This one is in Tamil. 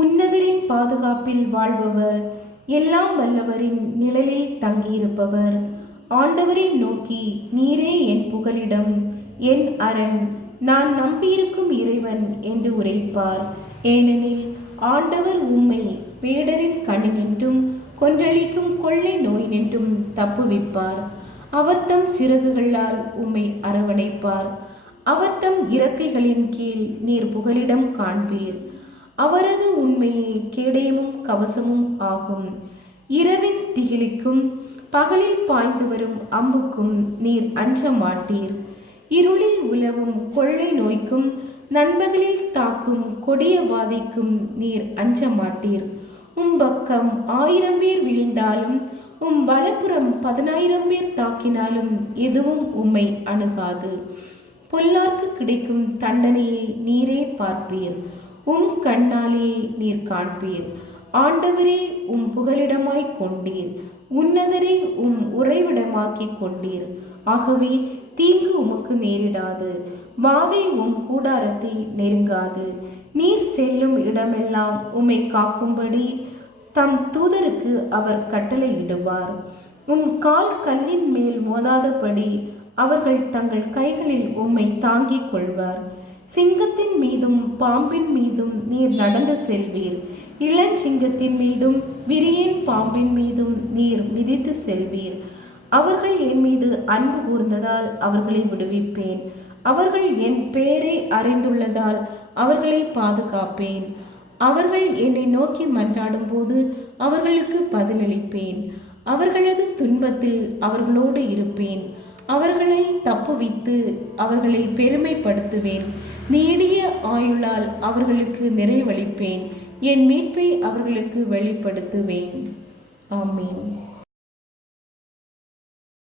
உன்னதரின் பாதுகாப்பில் வாழ்பவர், எல்லாம் வல்லவரின் நிழலில் தங்கியிருப்பவர். ஆண்டவரை நோக்கி, நீரே என் புகலிடம், என் அரண், நான் நம்பியிருக்கும் இறைவன் என்று உரைப்பார். ஏனெனில் ஆண்டவர் உம்மை வேடரின் கண்ணினின்றும் கொன்றளிக்கும் கொள்ளை நோய் நின்றும் தப்புவிப்பார். அவர் தம் சிறகுகளால் உம்மை அரவணைப்பார். அவர் தம் இறக்கைகளின் கீழ் நீர் புகலிடம் காண்பீர். அவரது உண்மையே கேடயமும் கவசமும் ஆகும். இரவின் திகிலுக்கும் பகலில் பாய்ந்து வரும் அம்புக்கும் நீர் அஞ்ச மாட்டீர். இருளில் உலவும் கொள்ளை நோய்க்கும் நண்பகலில் தாக்கும் கொடிய வாதைக்கும் நீர் அஞ்ச மாட்டீர். பக்கம் 1000 பேர் வீழ்ந்தாலும் வலப்புறம் 10,000 பேர் தாக்கினாலும் எதுவும் உம்மை அணுகாது. பொல்லார்க்கு கிடைக்கும் தண்டனையை நீரே பார்ப்பீர். கண்ணாலே நீர் காண்பீர். ஆண்டவரே புகலிடமாய் கொண்டீர். உன்னதரே உறைவிடமாக்கி கொண்டீர். ஆகவே தீங்கு உமக்கு நேரிடாது. வாதை கூடாரத்தை நெருங்காது. நீர் செல்லும் இடமெல்லாம் உம்மை காக்கும்படி தம் தூதருக்கு அவர் கட்டளையிடுவார். கால் கல்லின் மேல் மோதாதபடி அவர்கள் தங்கள் கைகளில் உம்மை தாங்கிக் கொள்வார். சிங்கத்தின் மீதும் பாம்பின் மீதும் நீர் நடந்து செல்வீர். இளஞ்சிங்கத்தின் மீதும் விரியன் பாம்பின் மீதும் நீர் மிதித்து செல்வீர். அவர்கள் என் மீது அன்பு கூர்ந்ததால் அவர்களை விடுவிப்பேன். அவர்கள் என் பெயரை அறிந்துள்ளதால் அவர்களை பாதுகாப்பேன். அவர்கள் என்னை நோக்கி மன்றாடும் போது அவர்களுக்கு பதிலளிப்பேன். அவர்களது துன்பத்தில் அவர்களோடு இருப்பேன். அவர்களை தப்புவித்து அவர்களை பெருமைப்படுத்துவேன். நீடிய ஆயுளால் அவர்களுக்கு நிறைவளிப்பேன். என் மீட்பை அவர்களுக்கு வெளிப்படுத்துவேன். ஆமீன்.